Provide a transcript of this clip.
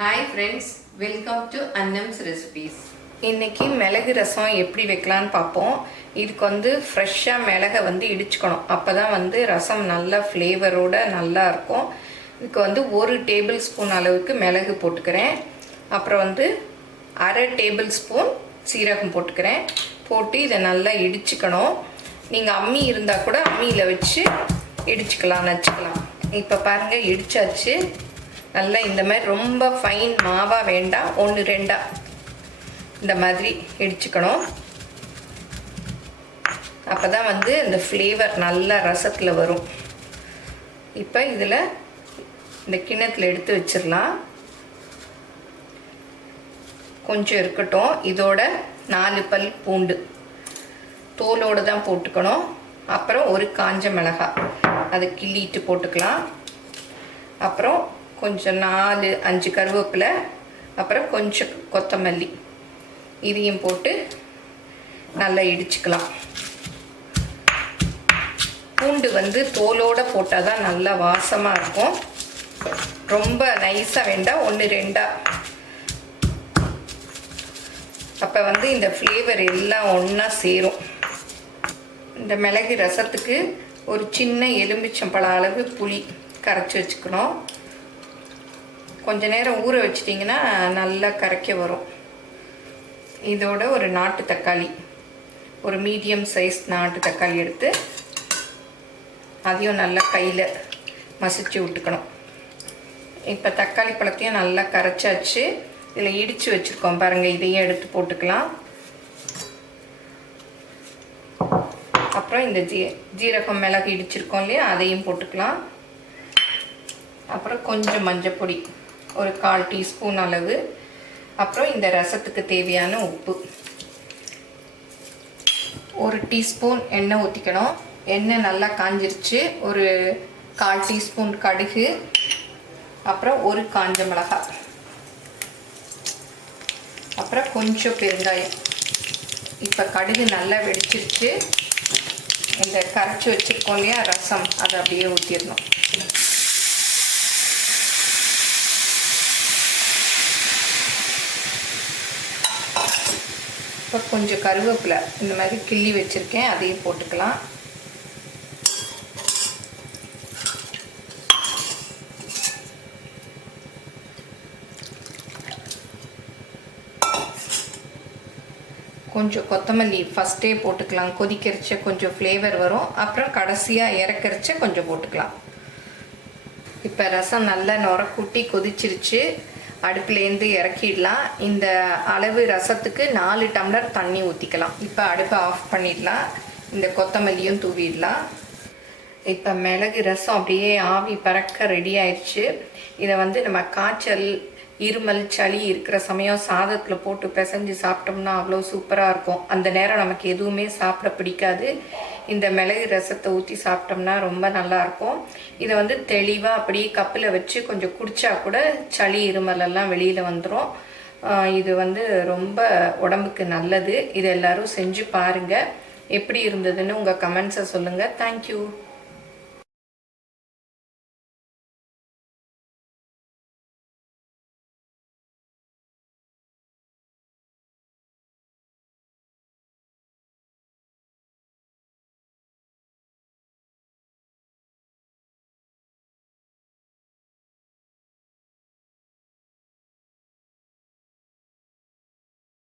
Hi friends, welcome to Annam's Recipes. இன்னைக்கு மிளகு ரசம் எப்படி வைக்கலாம்னு பாப்போம். இதுக்கு வந்து ஃப்ரெஷ்ஷா மிளகை வந்து இடிச்சுக்கணும். அப்பதான் வந்து ரசம் நல்ல ஃப்ளேவரோட நல்லா இருக்கும். இதுக்கு வந்து 1 டேபிள் ஸ்பூன் அளவுக்கு மிளகு போட்டுக்கிறேன். அப்புறம் வந்து 1/2 டேபிள் ஸ்பூன் சீரகம் போட்டுக்கிறேன். போட்டு இதை நல்லா இடிச்சுக்கணும். நீங்க அம்மி இருந்தா கூட அம்மியில வச்சு இடிச்சுக்கலாம், நச்சுக்கலாம். இப்போ பாருங்க இடிச்சாச்சு. நல்லா இந்த மாதிரி ரொம்ப ஃபைன் மாவா வேண்டாம், 1-2 இந்த மாதிரி இடிச்சுக்கணும். அப்பதான் வந்து இந்த ஃப்ளேவர் நல்ல ரசத்துல வரும். இப்போ இதில் இந்த கிண்ணத்தில் எடுத்து வச்சிடலாம். கொஞ்சம் இருக்கட்டும். இதோட 4 பல் பூண்டு தோலோடு தான் போட்டுக்கணும். அப்புறம் ஒரு காஞ்ச மிளகாய் அதை கிள்ளிட்டு போட்டுக்கலாம். அப்புறம் கொஞ்சம் 4-5 கருவேப்பிலை, அப்புறம் கொஞ்சம் கொத்தமல்லி இதையும் போட்டு நல்லா இடிச்சுக்கலாம். பூண்டு வந்து தோலோடு போட்டால் தான் நல்லா வாசமாக இருக்கும். ரொம்ப நைஸாக வேண்டாம், 1-2. அப்போ வந்து இந்த ஃப்ளேவர் எல்லாம் ஒன்றா சேரும். இந்த மிளகு ரசத்துக்கு ஒரு சின்ன எலுமிச்சம்பழம் அளவு புளி கரைச்சி வச்சுக்கணும். கொஞ்ச நேரம் ஊற வச்சிட்டிங்கன்னா நல்லா கரைக்க வரும். இதோட ஒரு நாட்டு தக்காளி, ஒரு மீடியம் சைஸ் நாட்டு தக்காளி எடுத்து அதையும் நல்லா கையில் மசிச்சு விட்டுக்கணும். இப்போ தக்காளி பழத்தையும் நல்லா கரைச்சாச்சு. இதில் இடித்து வச்சுருக்கோம் பாருங்கள், இதையும் எடுத்து போட்டுக்கலாம். அப்புறம் இந்த ஜீரகம் மிளகு இடிச்சிருக்கோம் இல்லையா, அதையும் போட்டுக்கலாம். அப்புறம் கொஞ்சம் மஞ்சள் பொடி, ஒரு 1/4 டீஸ்பூன் அளவு. அப்புறம் இந்த ரசத்துக்கு தேவையான உப்பு. 1 டீஸ்பூன் எண்ணெய் ஊற்றிக்கணும். எண்ணெய் நல்லா காஞ்சிருச்சு. ஒரு 1/4 டீஸ்பூன் கடுகு, அப்புறம் ஒரு காஞ்ச மிளகாய், அப்புறம் கொஞ்சம் பெருங்காயம். இப்போ கடுகு நல்லா வெடிச்சிருச்சு. இந்த கரைச்சி வச்சுருக்கோம் இல்லையா ரசம், அதை அப்படியே ஊற்றிடணும். இப்போ கொஞ்சம் கருவேப்பிலை இந்த மாதிரி கிள்ளி வச்சுருக்கேன், அதையும் போட்டுக்கலாம். கொஞ்சம் கொத்தமல்லி ஃபஸ்ட்டே போட்டுக்கலாம், கொதிக்கிறச்ச கொஞ்சம் ஃப்ளேவர் வரும். அப்புறம் கடைசியாக இறக்கரிச்ச கொஞ்சம் போட்டுக்கலாம். இப்போ ரசம் நல்லா நுரக்கூட்டி கொதிச்சிருச்சு. அடுப்புலேருந்து இறக்கிடலாம். இந்த அளவு ரசத்துக்கு 4 டம்ளர் தண்ணி ஊற்றிக்கலாம். இப்போ அடுப்பை ஆஃப் பண்ணிடலாம். இந்த கொத்தமல்லியும் தூவிடலாம். இப்போ மிளகு ரசம் அப்படியே ஆவி பறக்க ரெடி ஆயிடுச்சு. இதை வந்து நம்ம காய்ச்சல், இருமல், சளி இருக்கிற சமயம் சாதத்தில் போட்டு பிசைஞ்சு சாப்பிட்டோம்னா அவ்வளோ சூப்பராக இருக்கும். அந்த நேரம் நமக்கு எதுவுமே சாப்பிட பிடிக்காது. இந்த மிளகு ரசத்தை ஊற்றி சாப்பிட்டோம்னா ரொம்ப நல்லாயிருக்கும். இதை வந்து தெளிவாக அப்படியே கப்பில் வச்சு கொஞ்சம் குடித்தா கூட சளி, இருமலெல்லாம் வெளியில் வந்துடும். இது வந்து ரொம்ப உடம்புக்கு நல்லது. இதை எல்லோரும் செஞ்சு பாருங்கள். எப்படி இருந்ததுன்னு உங்கள் கமெண்ட்ஸை சொல்லுங்கள். தேங்க்யூ.